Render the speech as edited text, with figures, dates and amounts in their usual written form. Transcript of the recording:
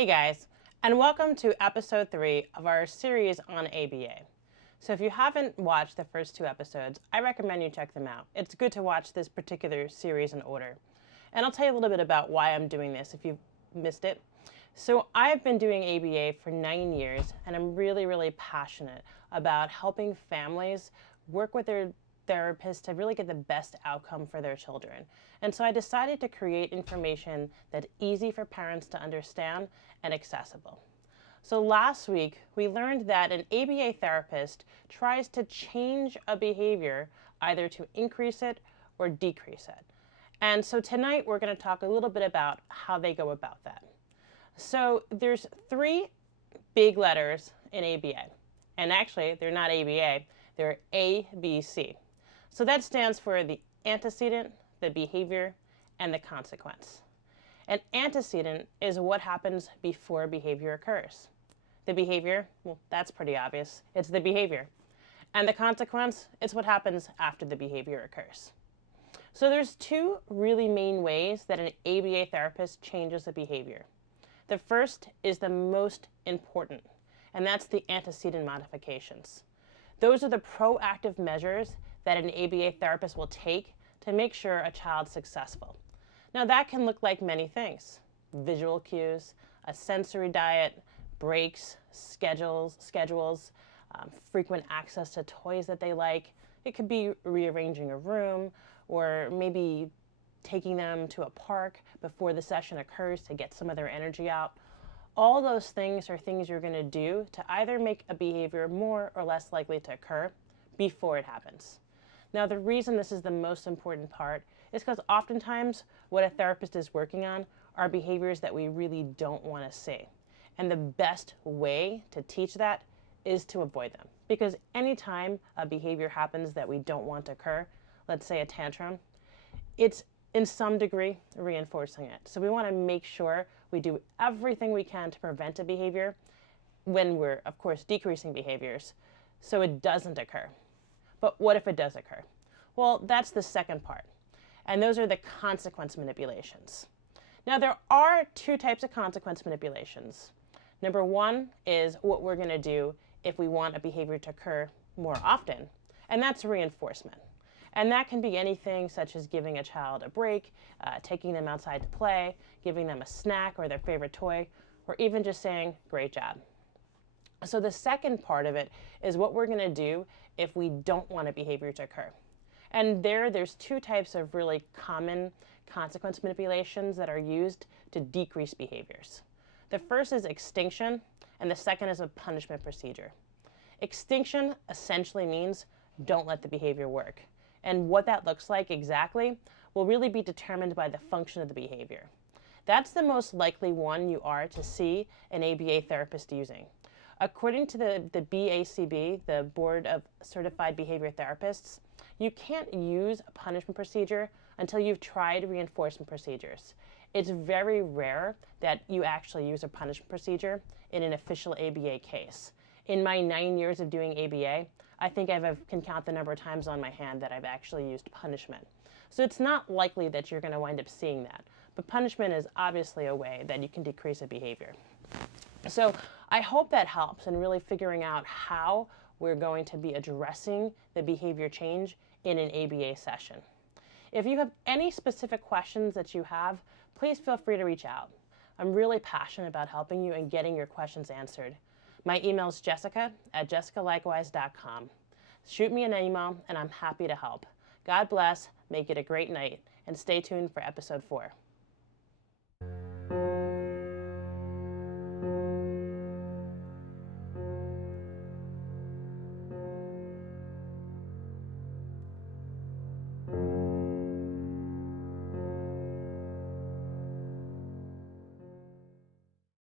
Hey guys, and welcome to episode 3 of our series on ABA. So if you haven't watched the first 2 episodes, I recommend you check them out. It's good to watch this particular series in order. And I'll tell you a little bit about why I'm doing this if you've missed it. So I've been doing ABA for 9 years, and I'm really passionate about helping families work with their therapists to really get the best outcome for their children. And so I decided to create information that's easy for parents to understand and accessible. So last week, we learned that an ABA therapist tries to change a behavior either to increase it or decrease it. And so tonight, we're going to talk a little bit about how they go about that. So there's 3 big letters in ABA. And actually, they're not ABA, they're ABC. So that stands for the antecedent, the behavior, and the consequence. An antecedent is what happens before behavior occurs. The behavior, well, that's pretty obvious. It's the behavior. And the consequence, it's what happens after the behavior occurs. So there's 2 really main ways that an ABA therapist changes a behavior. The first is the most important, and that's the antecedent modifications. Those are the proactive measures that an ABA therapist will take to make sure a child's successful. Now that can look like many things: visual cues, a sensory diet, breaks, schedules, frequent access to toys that they like. It could be rearranging a room, or maybe taking them to a park before the session occurs to get some of their energy out. All those things are things you're going to do to either make a behavior more or less likely to occur before it happens. Now, the reason this is the most important part is because oftentimes what a therapist is working on are behaviors that we really don't want to see. And the best way to teach that is to avoid them. Because anytime a behavior happens that we don't want to occur, let's say a tantrum, it's in some degree reinforcing it. So we want to make sure we do everything we can to prevent a behavior when we're, of course, decreasing behaviors so it doesn't occur. But what if it does occur? Well, that's the second part. And those are the consequence manipulations. Now, there are 2 types of consequence manipulations. Number 1 is what we're going to do if we want a behavior to occur more often, and that's reinforcement. And that can be anything such as giving a child a break, taking them outside to play, giving them a snack or their favorite toy, or even just saying, "Great job." So the second part of it is what we're going to do if we don't want a behavior to occur. And there's 2 types of really common consequence manipulations that are used to decrease behaviors. The first is extinction, and the second is a punishment procedure. Extinction essentially means don't let the behavior work. And what that looks like exactly will really be determined by the function of the behavior. That's the most likely one you are to see an ABA therapist using. According to the BACB, the Board of Certified Behavior Therapists, you can't use a punishment procedure until you've tried reinforcement procedures. It's very rare that you actually use a punishment procedure in an official ABA case. In my 9 years of doing ABA, I think I can count the number of times on my hand that I've actually used punishment. So it's not likely that you're going to wind up seeing that. But punishment is obviously a way that you can decrease a behavior. So I hope that helps in really figuring out how we're going to be addressing the behavior change in an ABA session. If you have any specific questions that you have, please feel free to reach out. I'm really passionate about helping you and getting your questions answered. My email is jessica@jessicaleichtweisz.com. Shoot me an email and I'm happy to help. God bless, make it a great night, and stay tuned for episode 4.